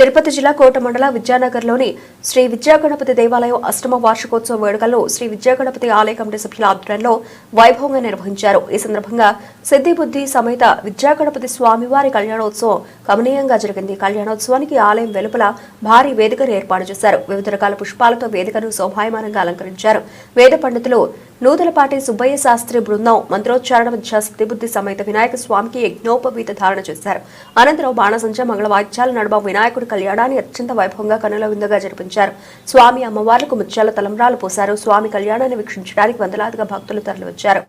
తిరుపతి జిల్లా కోట మండల విద్యానగర్లోని శ్రీ విద్యాగణపతి దేవాలయం అష్టమ వార్షికోత్సవ వేడుకల్లో శ్రీ విద్యాగణపతి ఆలయ కమిటీ సభ్యుల ఆధ్వర్యంలో వైభవంగా నిర్వహించారు. ఈ సందర్భంగా సిద్ధిబుద్ధి సమేత విద్యాగణపతి స్వామివారి కళ్యాణోత్సవం కమనీయంగా జరిగింది. కళ్యాణోత్సవానికి ఆలయం వెలుపల భారీ వేదికను ఏర్పాటు చేశారు. వివిధ రకాల పుష్పాలతో వేదికను శోభాయమానంగా అలంకరించారు. వేద పండితులు నూతలపాటి సుబ్బయ్య శాస్త్రి బృందం మంత్రోచ్చారణ మధ్య సిద్ధిబుద్ధి సమేత వినాయక స్వామికి యజ్ఞోపవీత ధారణ చేశారు. అనంతరం బాణసంచ మంగళవాద్యాల నడుమ వినాయకుడి కళ్యాణాన్ని అత్యంత వైభవంగా కనుల విందుగా జరిపించారు. స్వామి అమ్మవార్లకు ముత్యాల తలంబ్రాలు పోశారు. స్వామి కళ్యాణాన్ని వీక్షించడానికి వందలాదిగా భక్తులు తరలివచ్చారు.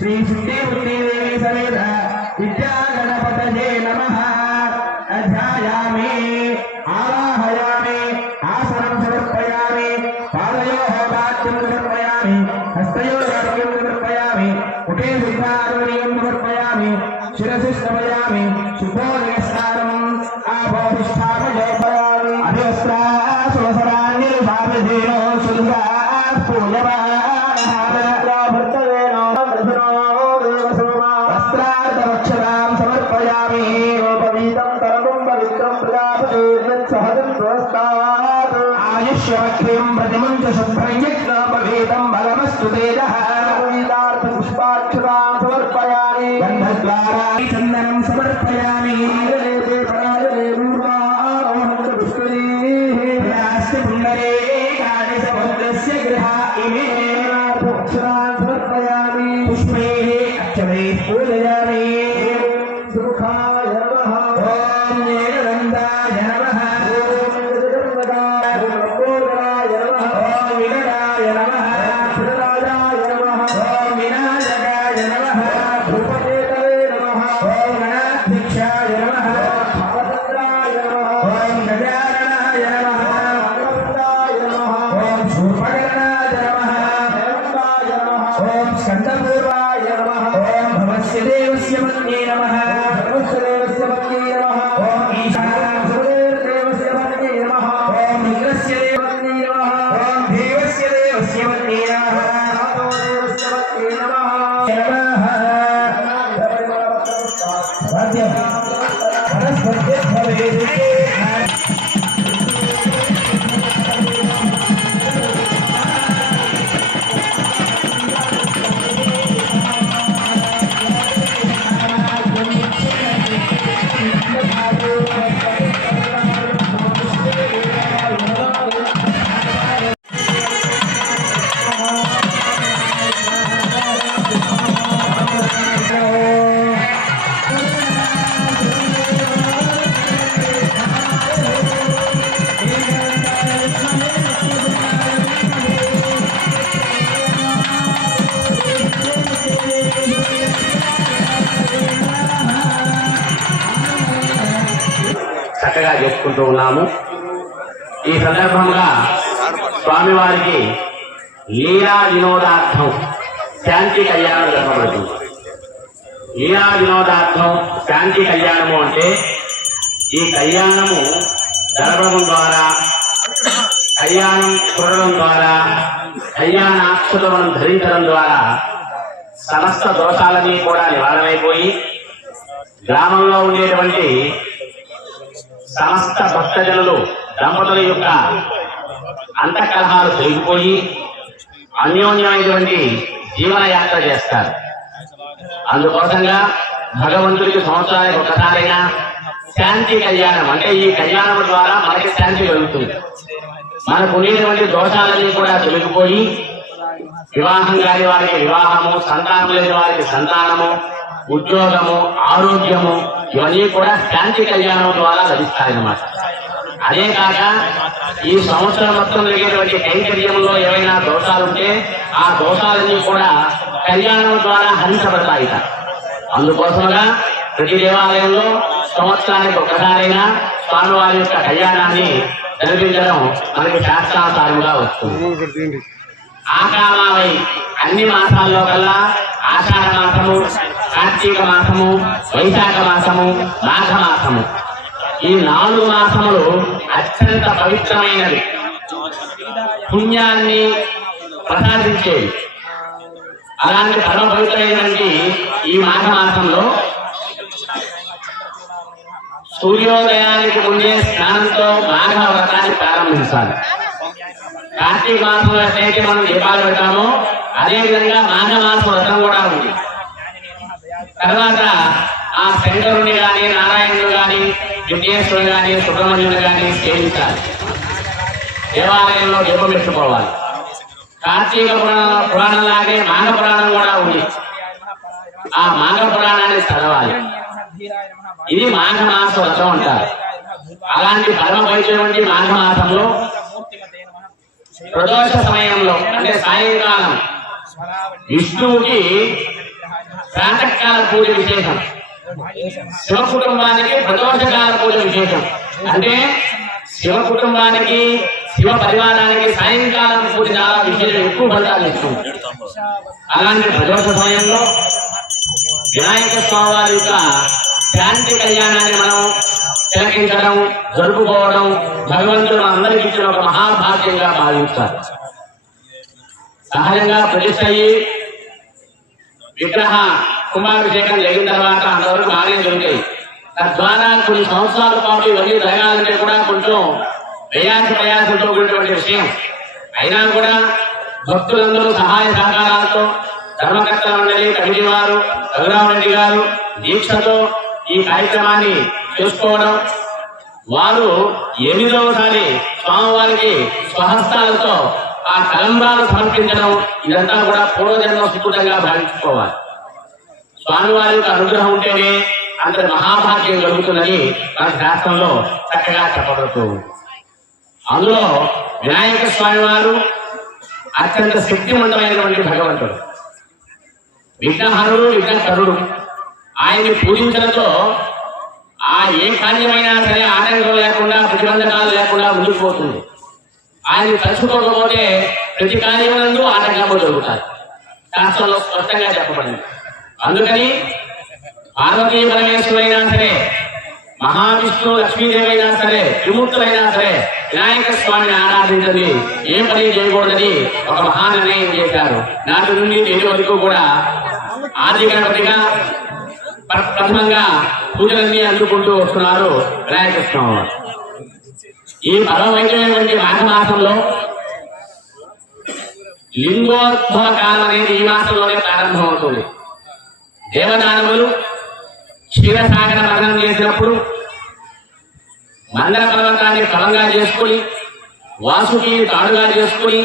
श्री सिद्धिबुद्धि समेत विद्यागणपतये नमः। अध्यायामि आवाहयामि आसनं समर्पयामि पादयोः पाद्यं समर्पयामि हस्तयोः अर्घ्यं समर्पयामि मुखे शुद्धार्घ्यं समर्पयामि शिरसि स्नापयामि शुद्धोदयस्नानम् आभोधिष्ठापयामि अभिवस्त्रा सुवसरान्निर्भावधेनो सुलभा पूजवा आयुष्यवक्षयं प्रतिमञ्च शुभ्रयज्ञोपवेदं बलमस्तु तेजः पुष्पाक्षतां समर्पयामि गन्धद्वारा चन्दनं समर्पयामि पुण्डरे काणिसमुद्रस्य गृहा इमे पुक्षरान् समर्पयामि पुष्पैः अक्षरैः पूजयामि सुखाय नमः ॐ नीलकण्ठाय नमः చక్కగా చేసుకుంటూ ఉన్నాము. ఈ సందర్భంగా స్వామివారికి లీలా వినోదార్థం శాంతి కళ్యాణం జరపబడుతుంది. లీలా వినోదార్థం శాంతి కళ్యాణము అంటే ఈ కళ్యాణము జరపడం ద్వారా, కళ్యాణం చూడడం ద్వారా, కళ్యాణాక్షతలను ధరించడం ద్వారా సమస్త దోషాలన్నీ కూడా నివారణమైపోయి గ్రామంలో ఉండేటువంటి సమస్త భక్తజనులు దంపతుల యొక్క అంతఃకలహాలు తొలగిపోయి అన్యోన్యమైనటువంటి జీవన యాత్ర చేస్తారు. అందుకోసంగా భగవంతుడికి సంవత్సరానికి ఒకసారైనా శాంతి కళ్యాణం అంటే ఈ కళ్యాణం ద్వారా మనకి శాంతి కలుగుతుంది. మనకు ఉండేటువంటి దోషాలన్నీ కూడా తొలగిపోయి వివాహం కాని వారికి వివాహము, సంతానం లేని వారికి సంతానము, ఉద్యోగము, ఆరోగ్యము ఇవన్నీ కూడా శాంతి కళ్యాణం ద్వారా లభిస్తాయన్నమాట. అదే కాక ఈ సంవత్సరం మొత్తం జరిగేటువంటి కైంకర్యంలో ఏవైనా దోషాలుంటే ఆ దోషాలన్నీ కూడా కళ్యాణం ద్వారా హరించబడతాయిట. అందుకోసముగా ప్రతి దేవాలయంలో సంవత్సరానికి ఒక్కసారైనా స్వామివారి యొక్క కళ్యాణాన్ని జరిపించడం మనకి శాస్త్రానుసారంగా వస్తుంది. ఆకామావై అన్ని మాసాల్లో కల్లా ఆషాఢ మాసము, కార్తీక మాసము, వైశాఖ మాసము, మాఘ మాసము ఈ 4 మాసములు అత్యంత పవిత్రమైనవి, పుణ్యాన్ని ప్రసాదించేవి. అలాంటి పరమ పవిత్రమైనటువంటి ఈ మాఘ మాసంలో సూర్యోదయానికి ముందే స్నానంతో మాఘ వ్రతాన్ని ప్రారంభించాలి. కార్తీక మాసంలో ఎట్లయితే మనం దీపాలు పెట్టామో అదేవిధంగా మాఘ మాస వ్రతం కూడా ఉంది. తర్వాత ఆ శంకరుని గాని, నారాయణుడు గాని, విఘ్నేశ్వరుడు గాని, సుబ్రహ్మణ్యుడు గాని సేవించాలి. దేవాలయంలో దీపం పెట్టుకోవాలి. కార్తీక పురాణం లాగే మాఘ పురాణం కూడా ఉంది. ఆ మాఘ పురాణాన్ని చదవాలి. ఇది మాఘ మాస వ్రతం అంటారు. అలాంటి పరమ పవిత్రమైన మాఘ మాసంలో ప్రదోష సమయంలో అంటే సాయంకాలం విష్ణువుకి ప్రాతకాల పూజ విశేషం, శివ కుటుంబానికి ప్రదోషకాల పూజ విశేషం. అంటే శివ కుటుంబానికి, శివ పరివారానికి సాయంకాలం పూజ చాలా విశేషం, ఎక్కువ ఫలితాలు ఇస్తుంది. అలాంటి ప్రదోష సమయంలో వినాయక స్వామి వారి యొక్క శాంతి కళ్యాణాన్ని మనం తిలకించడం, జరుపుకోవడం భగవంతుడు అందరికీ ఇచ్చిన ఒక మహాభాగ్యంగా భావిస్తారు. సహజంగా ప్రతిష్ట అయ్యి విగ్రహ కుంభాభిషేకం జరిగిన తర్వాత అంతవరకు బాగానే జరుగుతాయి. తద్వారా కొన్ని సంవత్సరాల పాటు ఇవన్నీ జరగాలంటే కూడా కొంచెం ప్రయాసంతో కూడినటువంటి విషయం. అయినా కూడా భక్తులందరూ సహాయ సహకారాలతో ధర్మకర్తల మండలి కమిటీ వారు, రఘురామరెడ్డి గారు దీక్షతో ఈ కార్యక్రమాన్ని చేసుకోవడం, వారు 8వసారి స్వామివారికి స్వహస్తాలతో ఆ తలంబ్రాలు సమర్పించడం, ఇదంతా కూడా పూర్వజన్మ సుకృతంగా భావించుకోవాలి. స్వామివారి యొక్క అనుగ్రహం ఉంటేనే అంతటి మహాభాగ్యం జరుగుతుందని మన శాస్త్రంలో చక్కగా చెప్పబడుతుంది. అందులో వినాయక స్వామి వారు అత్యంత శక్తివంతమైనటువంటి భగవంతుడు, విఘ్నహరుడు, విఘ్నకరుడు. ఆయన్ని పూజించడంతో ఆ ఏ కార్యమైనా సరే ఆటంకం లేకుండా, ప్రతిబంధకాలు లేకుండా ముందుకు పోతుంది. ఆయన్ని తలుచుకోకపోతే ప్రతి కార్యములందు ఆటంకములు జరుగుతాయి. శాస్త్రంలో స్పష్టంగా చెప్పబడింది. అందుకని పార్వతీ పరమేశ్వరులైనా సరే, మహావిష్ణువు లక్ష్మీదేవి అయినా సరే, త్రిమూర్తులైనా సరే వినాయక స్వామిని ఆరాధించని ఏం పని చేయకూడదని ఒక మహా నిర్ణయం చేశారు. నాటి నుండి నేటి వరకు కూడా ఆది గణపతిగా ప్రథమంగా పూజలన్నీ అందుకుంటూ వస్తున్నారు వినాయక స్వామి వారు. ఈ పరమైనటువంటి మాఘ మాసంలో లింగోద్భవ కాలం అనేది ఈ మాసంలోనే ప్రారంభమవుతుంది. దేవదానవులు క్షీరసాగర మరణం చేసినప్పుడు మందర పర్వతాన్ని ఫలంగా చేసుకుని, వాసుకి తాడుగా చేసుకుని,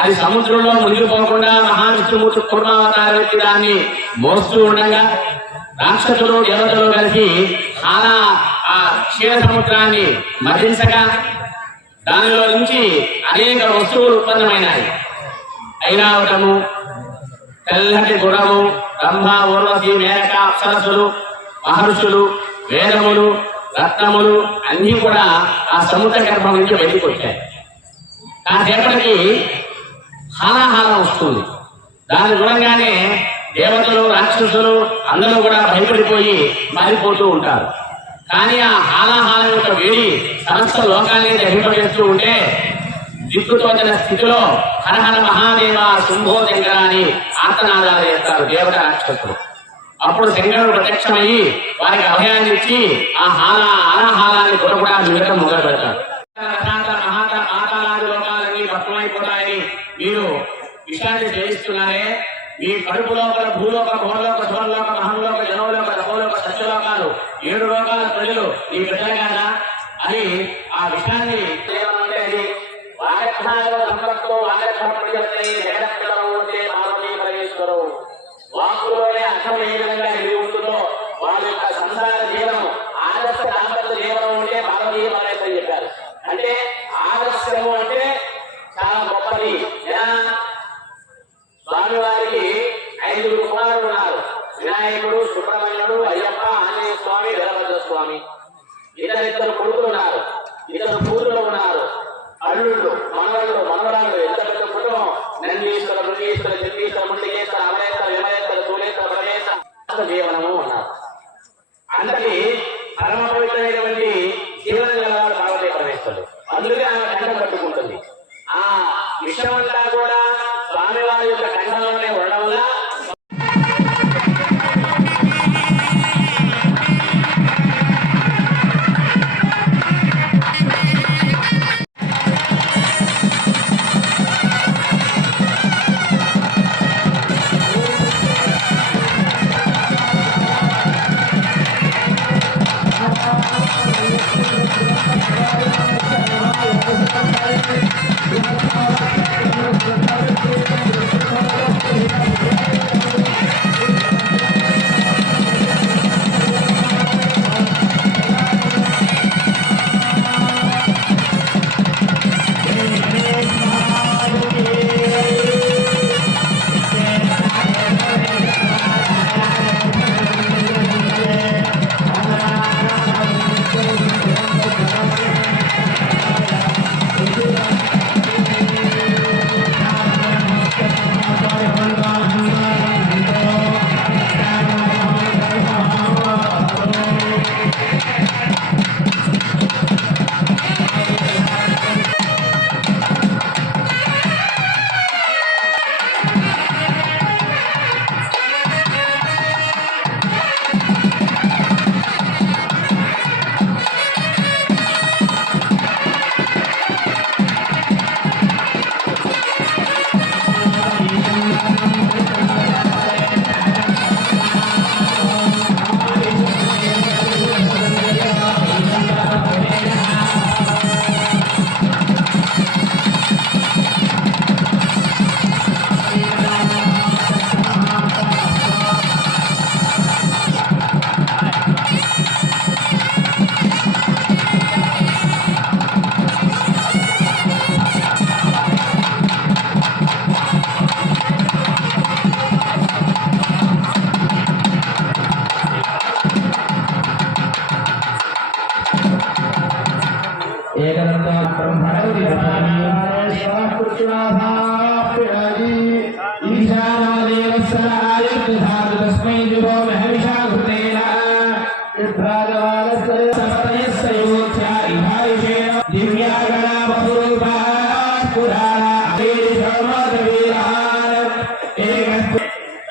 అది సముద్రంలో మునిగిపోకుండా మహావిష్ణుమూర్తి కుర్మావతారం ఎత్తి దాన్ని మోస్తూ ఉండగా రాక్షసులు, దేవతలు కలిసి చాలా ఆ క్షీర సముద్రాన్ని మరించగా దానిలో నుంచి అనేక వస్తువులు ఉత్పన్నమైనాయి. ఐరావతము, తెల్లటి గుర్రము, బ్రహ్మ, ఊర్వశి, మేనక, అప్సరసులు, మహర్షులు, వేదములు, రత్నములు అన్నీ కూడా ఆ సముద్ర గర్భం నుంచి బయటకు వచ్చాయి. కాసేపటికి హాలాహాలం వస్తుంది. దాని దూరంగానే దేవతలు, రాక్షసులు అందరూ కూడా భయపడిపోయి మారిపోతూ ఉంటారు. కానీ ఆ హాలాహాలం యొక్క వేడి సమస్త లోకాన్ని దహింపజేస్తూ ఉంటే దిక్కుతోచిన స్థితిలో హరహర మహాదేవ శంభో శంకర అని ఆర్తనాదాలు చేస్తారు దేవత రాక్షసులు. అప్పుడు శంకరుడు ప్రత్యక్షమయ్యి వారికి అభయాన్ని ఇచ్చి ఆ ఆలాహాలాన్ని కూడా మిగతా మొదలు పెడతాడు. పాతాళాది లోకాలన్నీ భస్మైపోతాయని మీరు విషయాన్ని చేయిస్తున్నారే, మీ కడుపు లోపల భూలోక, భూలోక, సువర్లోక, మహంలోక, జనోలోక, తపోలోక, సత్యలోకాలు 7 లోకాల ప్రజలు ఈ బిడ్డలు కాదా అని ఆ విషయాన్ని అది వాగ్రహణాల సంపర్కం వాగ్రహణ ప్రజలని జగడక్కడము అంటే పార్వతీ పరమేశ్వరం వాక్కులోనే అర్థం ఏ విధంగా నిలిగి ఉంటుందో వాళ్ళ యొక్క సంసార జీవనం ఆదర్శ దాంపత్య జీవనం అంటే పార్వతీ పరమేశ్వరం చెప్పారు. అంటే ఆదర్శము అంటే చాలా గొప్పది. స్వామివారికి 5 కుమారులు ఉన్నారు. వినాయకుడు, సుబ్రహ్మణ్యుడు, అయ్యప్ప, ఆంజనేయ స్వామి, వీరభద్ర స్వామి. ఇద్దరు కొడుకులు ఉన్నారు, 2 కూతురు ఉన్నారు, అల్లుళ్ళు, మనవళ్ళు, మనవరాళ్ళు. ఎంత పెద్ద కుటుంబం! నందీశ్వర, మృగేశ్వర, చండీశ్వర, ముండికేశ్వర, అమరేశ్వర, విమలేశ్వర, సూలేశ్వర, పరమేశ్వర జీవనము ఉన్నారు. అంతటి పరమ పవిత్రమైనటువంటి జీవనం గలవాడు పార్వతీ పరమేశ్వరుడు. అందుకే ఆమె కంఠం కట్టుకుంటుంది. ఆ విషయమంతా కూడా స్వామివారి యొక్క కంఠంలోనే ఉండడం వల్ల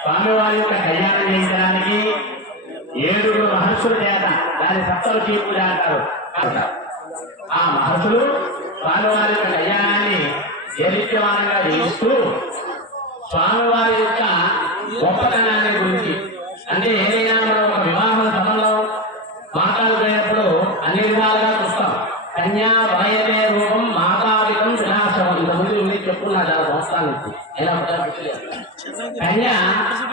స్వామివారి యొక్క కళ్యాణం చేయించడానికి 7 మహర్షుల చేత దాని సప్తరుషి పూజ అంటారు. ఆ మహర్షులు స్వామివారి యొక్క కళ్యాణాన్ని దేదీప్యమానంగా చేయిస్తూ స్వామివారి యొక్క గొప్పతనాన్ని గురించి, అంటే ఏదైనా మనం ఒక వివాహ సభలో మాట్లాడుకునేటప్పుడు అన్ని విధాలుగా చూస్తాం. కన్యా వలయతే రూపం మాతావితం వినాశవం. ఇంతకుముందు చెప్పుకున్నా చాలా సంవత్సరాల నుంచి. ఎలా కన్య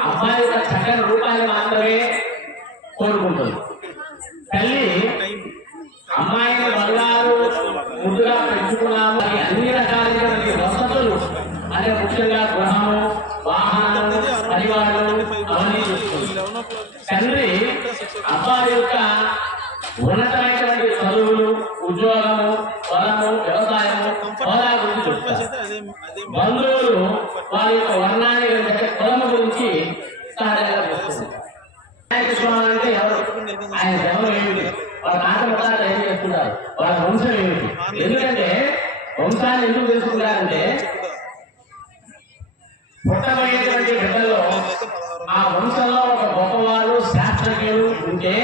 అబ్బాయి యొక్క చక్కని రూపాన్ని మాత్రమే కోరుకుంటుంది. తల్లి అమ్మాయిని బంగారు ముద్దుగా పెంచుకున్నాము అని అన్ని రకాలైనటువంటి వసతులు, అంటే ముఖ్యంగా గృహము, వాహనము, పరివారం అవన్నీ చూస్తుంది. తండ్రి అబ్బాయి యొక్క ఉన్నతమైనటువంటి చదువులు, ఉద్యోగము, పొలము, వ్యవసాయము, హోదా గురించి చూస్తారు. బంధువులు వారి యొక్క వర్ణాన్ని, కులము గురించి సహజంగా చూస్తుంది. అంటే ఎవరు, ఆయన జన్మ ఏమిటి, వాళ్ళ తాత ముఖాలు ఏం చేస్తున్నారు, వాళ్ళ వంశం ఏమిటి. ఎందుకంటే వంశాన్ని ఎందుకు తెలుసుకున్నారంటే పుట్టబోయేటువంటి బిడ్డల్లో ఆ వంశంలో ఒక గొప్పవాళ్ళు, శాస్త్రజ్ఞులు ఉంటే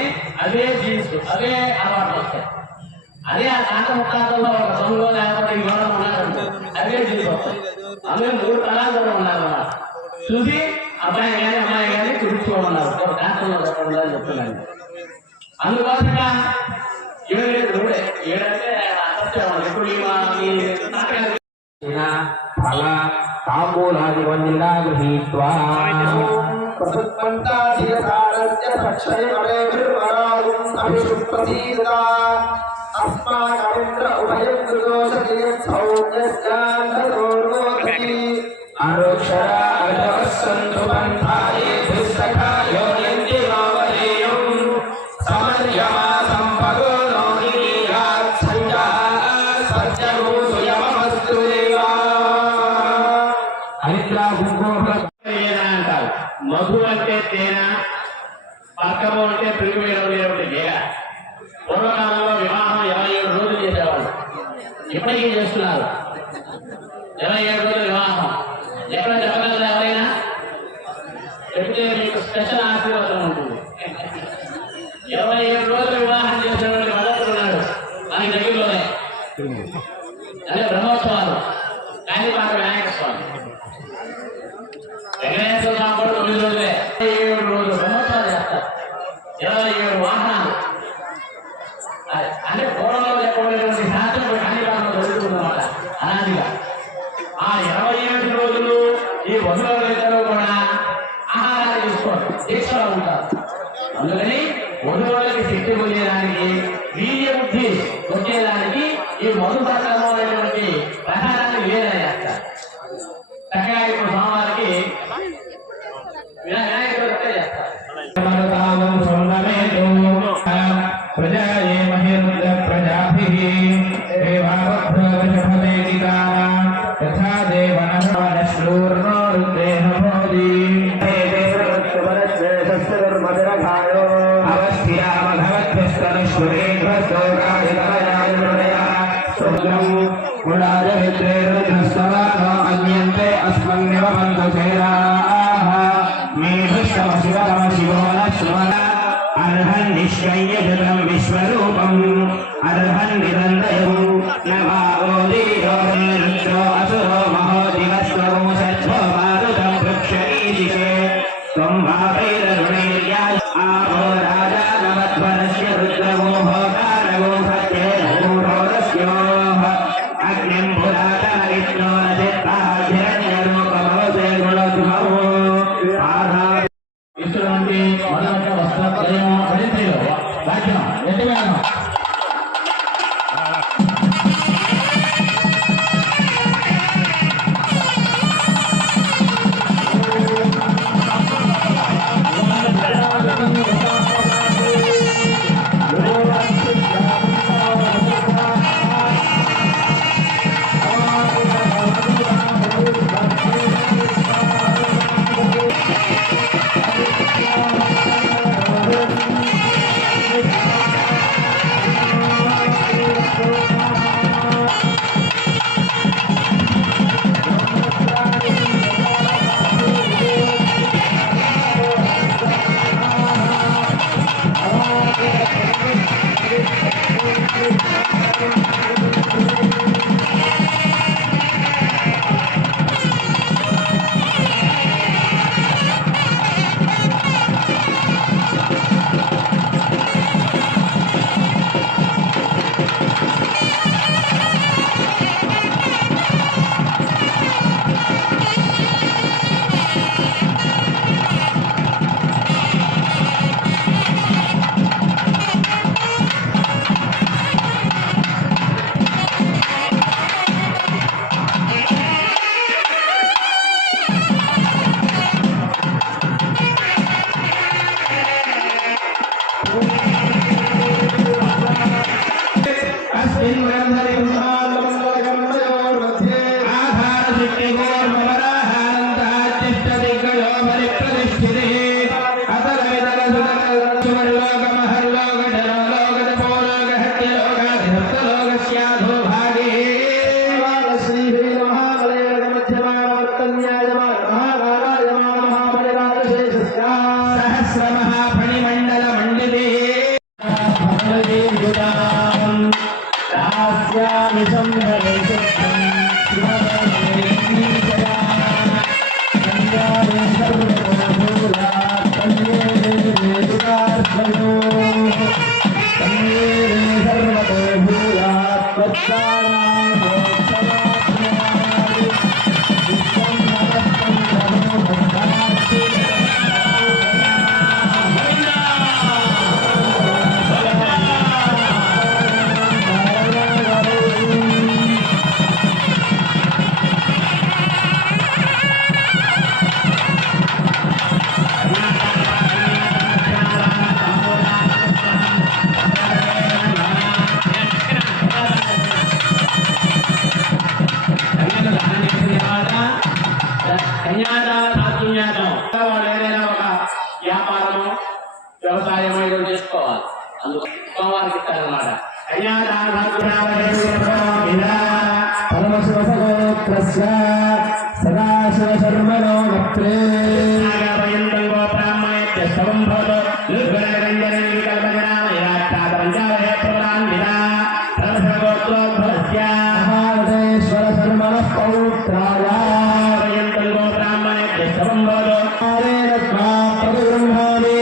అవే జీన్స్, అవే అలవాటు వస్తాయి. అదే ఆ తాత ముఖాలలో ఒక దొంగ లేకపోతే యోగం ఉన్నారంటే అవే జీన్స్ వస్తాయి. అందులో 3 తరాలు ఉన్నారన్నమాట. చూసి అబ్బాయి కానీ అమ్మాయి కానీ చూపించుకోమన్నారు. ఒక కాస్తంలో చెప్పండి చెప్తున్నాను. అందుకోసంగా 7 ఏడంటే అసత్యం. ఎప్పుడు आदिवन्दिना गृहीत्वा प्रसुत्पन्ताधियसारस्य सक्षयमरेभिर्वरागुम् अभिषुप्रसीदता अस्माकमिन्द्र उभयं कृतोषति यत्सौम्यस्यान्धतोर्वोधति अरोक्षरा अजवस्सन्तु पन्थाये भिस्सखा योनिन्ति मावदेयम् समर्यमा सम्पगो नो गिरीयात् सञ्जाः सत्यभूतु यममस्तु देवा हरिद्रा भूगोः అంటారు. మధు అంటే తేనె, పక్కము అంటే పెరుగు వేయడం గేల. పూర్వకాలంలో వివాహం 27 రోజులు చేసేవాళ్ళు, ఇప్పటికీ చేస్తున్నారు. 27 రోజులు వివాహం. ఎక్కడ చెప్పగలరా ఎవరైనా? చెప్తే మీకు స్పెషల్ ఆశీర్వాదం ఉంటుంది. 27 రోజులు వివాహం చేసేవాళ్ళు మొదలుకున్నాడు మనకి దగ్గరలోనే. అదే బ్రహ్మోత్సవాలు కాణిపాక వినాయక స్వామి, వెంకటేశ్వర స్వామి కూడా 9 రోజులే. 27 రోజులు బ్రహ్మోత్సవాలు చేస్తారు. 27 వాహనాలు. అంటే పూర్వంలో చెప్పబడినటువంటి శాస్త్రం కాణిపాకంలో జరుగుతుందన్నమాట అనాదిగా. ఆ 27 రోజులు ఈ వధువులిద్దరూ కూడా ఆహారాన్ని తీసుకోండి, దీక్షలో ఉంటారు. అందుకని వధువులకి శక్తి పొందేదానికి, వీర్య బుద్ధి వచ్చేదానికి ఈ మధుపర్కము అనేటువంటి ప్రధానాన్ని విలేదన చేస్తారు. చక్కగా ఇప్పుడు స్వామివారికి వినాయకుడు చేస్తారు. प्रजाये महिरुद्र प्रजाभिः देवावभ्रवशभवेदिका यथा देवनश्रूर्णो रुद्रेण भोजि अन्यन्ते अस्मन्निव बन्धुसेनाः मेघस्तम शिवतम शिवो न श्रवण अर्हन् निष्कय्यजतं विश्वरूपम् अर्हन् निरन्दयम् न भावोदीयो रुद्रो असुरो महोदिवस्वगो सत्त्वो मारुतं वृक्षईशिषे त्वं भावैररुणैर्याय आपो राजा नवध्वरस्य रुद्रगो भोगारगो सत्येन गूढोदस्योः अग्निं पुरातनविष्णो न चित्ताधिरण्यरूपमवसे गुणोद्भवो ఇటువంటి మొదటి వస్త్రత్రయం హరిత్రయం వాక్యం ఎటువేണം सर्वतो भूयात् కన్యాదాన సాధ్యం వాళ్ళు ఏదైనా ఒక వ్యాపారము వ్యవసాయం ఏదో చేసుకోవాలి, అందుకు సోమవారికి ఇస్తారనమాట. కన్యాదాన సదాశివ శర్మణో భక్తే మహాదేశ్వర శర్మణ పౌత్రాయ పరిగృహామి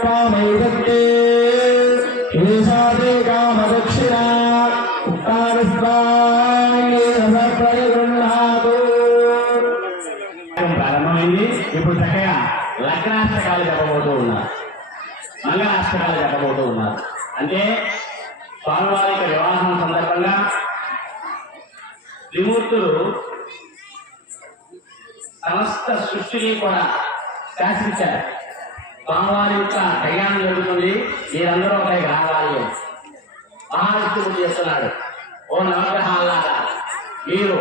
కామైదత్తే ఈశాదే కామదక్షిణా ప్రారంభమైంది. ఇప్పుడు చక్కగా లగ్నాష్టకాలు చెప్పబోతూ ఉన్నారు, మంగళాష్టకాలు చెప్పబోతూ ఉన్నారు. అంటే స్వామివారి యొక్క వివాహం సందర్భంగా త్రిమూర్తులు సమస్త సృష్టిని కూడా శాసించారు. స్వామివారి యొక్క కళ్యాణం జరుగుతుంది, మీరందరూ ఒకరికి రావాలి. మహావిష్ణువు చేస్తున్నాడు, ఓ నవగ్రహాలారా మీరు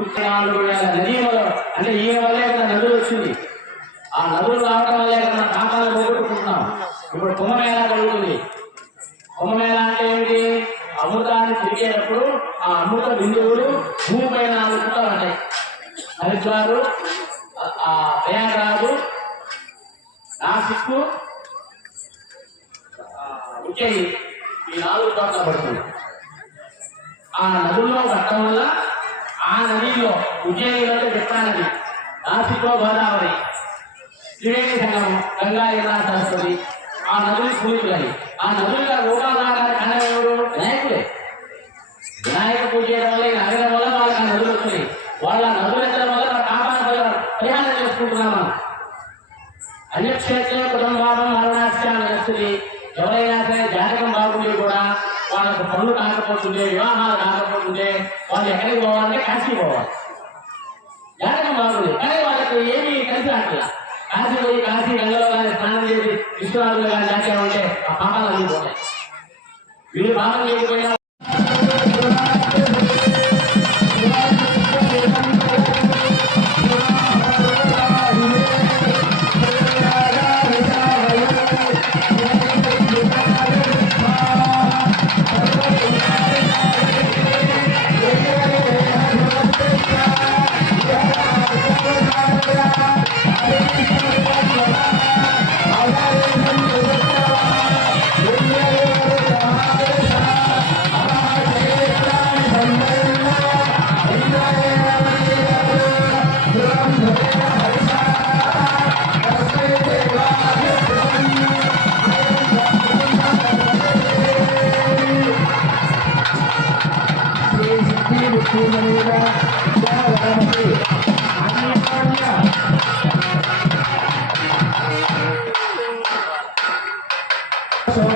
ఉత్తరాలు నదీలో, అంటే ఈయన వల్లే కదా నదులు వచ్చింది, ఆ నదులు రావడం వల్లే కదా మన పాపాలను పోగొట్టుకుంటున్నాం. ఇప్పుడు కుంభమేళా జరుగుతుంది. కుంభమేళా అంటే ఏమిటి? అమృతాన్ని తిరిగేటప్పుడు ఆ అమృత బిందువులు భూమి పైన నాలుగుతూ ఉంటాయి. హరిద్వారు, ప్రయాగరాజు, నాసిక్, ఉజ్జయిని, ఈ 4 చోట్ల పడుతుంది. ఆ నదుల్లో పట్టడం వల్ల ఆ నదిలో ఉజ్జయినిలో కృష్ణా నది, నాసిక్లో గోదావరి, త్రివేణి సంగమం, గంగా యమునా సరస్వతి, ఆ నదులు పూజలని. ఆ నదుల రూపాధారాన్ని కన్నెవరు? వినాయకుడే. వినాయక పూజ చేయడం వల్ల నగరం వల్ల వాళ్ళకి ఆ నదులు వస్తున్నాయి. వాళ్ళ నదులు ఎత్తడం వల్ల మన పాపాన్ని పరిహారం చేసుకుంటున్నాం మనం. అన్యక్షేత్రే కుటుంబాభం మరణాశ్చాన్ని వస్తుంది. ఎవరైనా సరే జాతకం బాగుండి కూడా వాళ్ళకు పనులు కాకపోతుంటే, వివాహాలు కాకపోతుంటే వాళ్ళు ఎక్కడికి పోవాలంటే కాశీ పోవాలి. జాతకం బాగుంది కానీ వాళ్ళకి ఏమీ కలిసి రాట్లా. కాశీ పోయి కాశీ గంగలో కానీ స్నానం చేసి విశ్వనాథులు కానీ దాచామంటే ఆ పాపాలు అన్నీ పోతాయి. వీళ్ళు పాపం చేయకపోయినా శుభ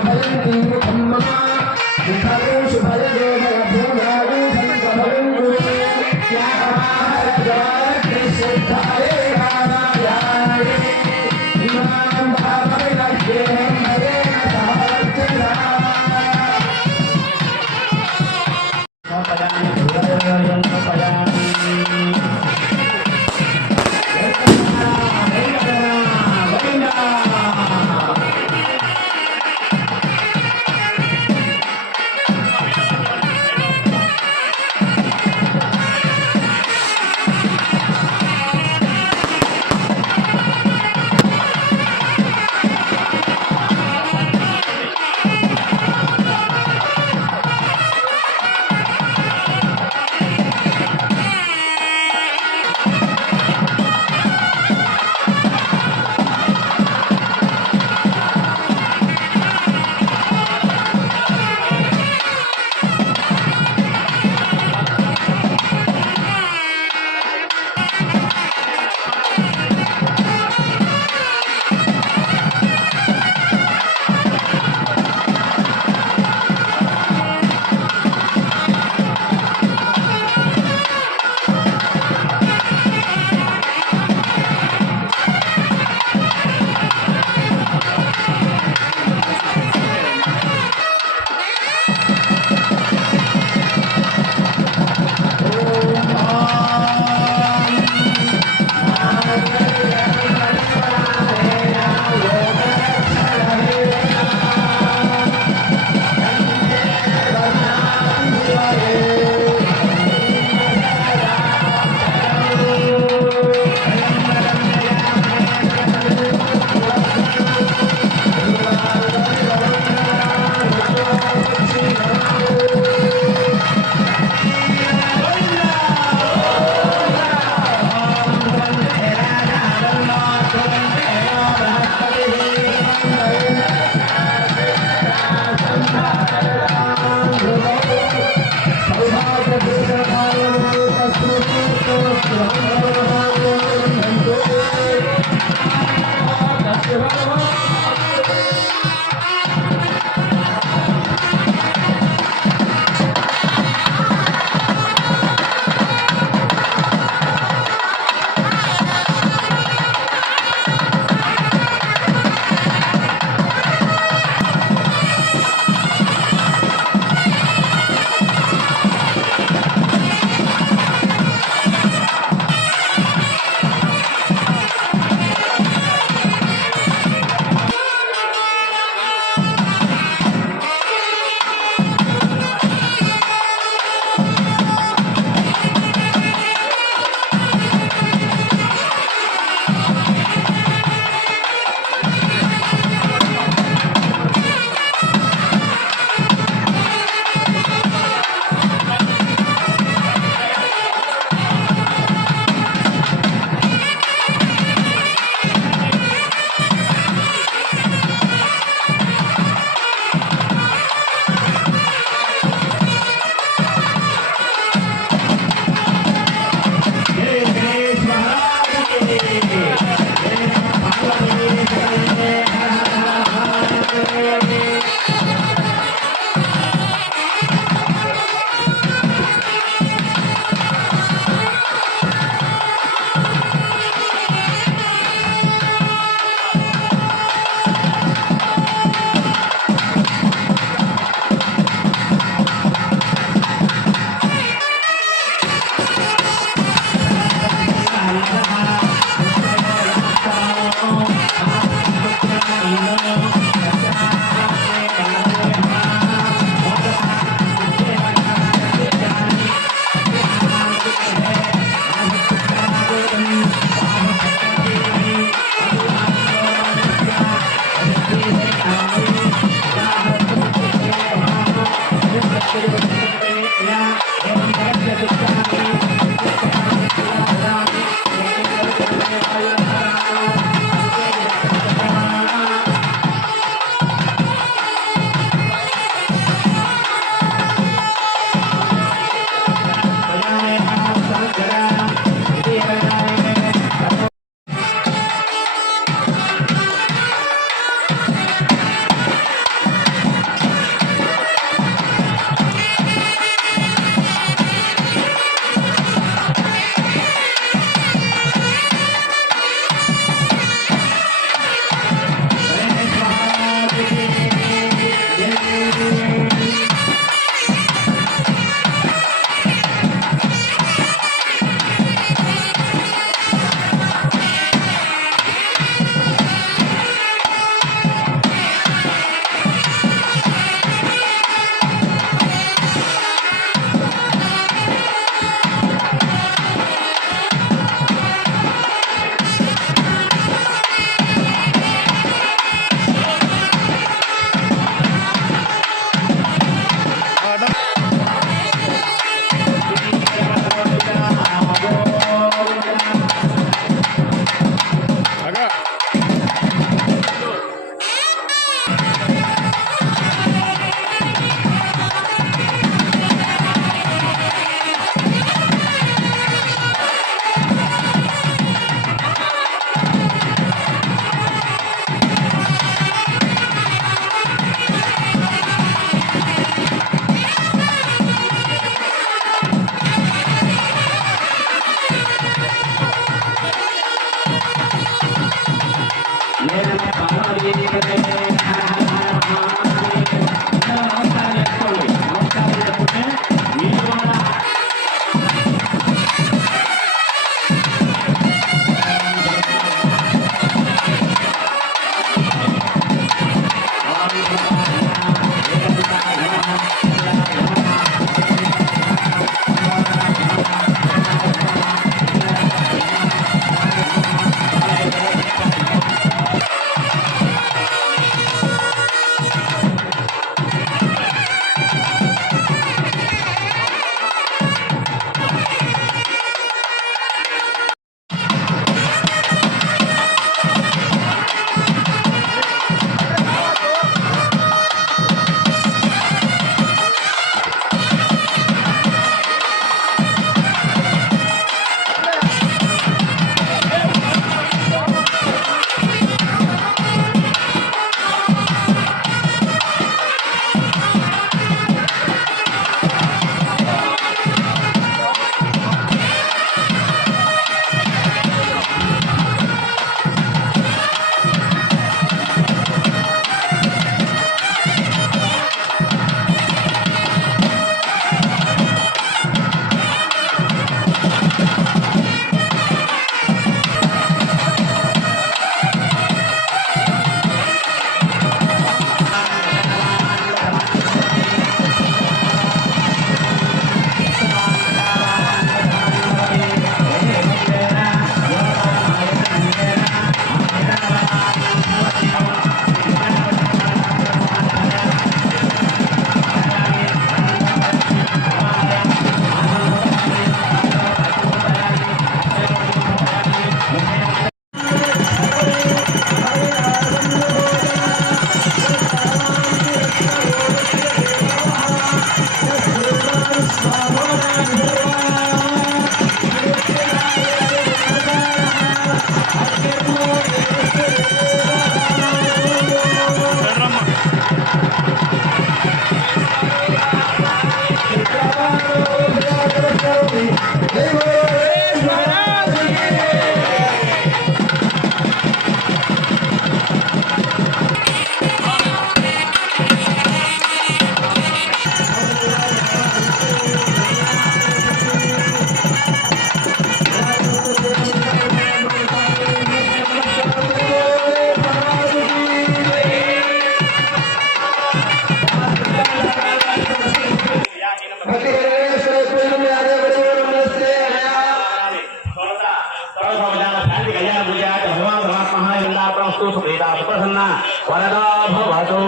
వరదా భవతు.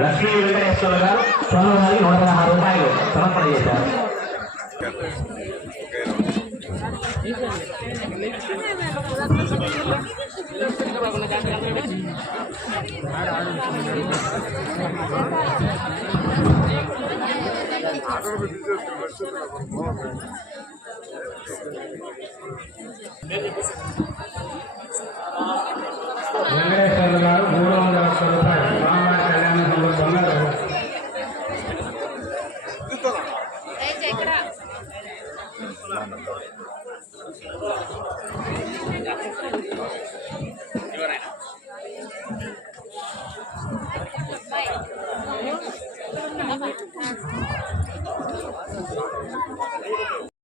లక్ష్మీ వెంకటేశ్వర గారు స్వామివారికి 116 రూపాయలు సమర్పణ చేశారు. Gracias.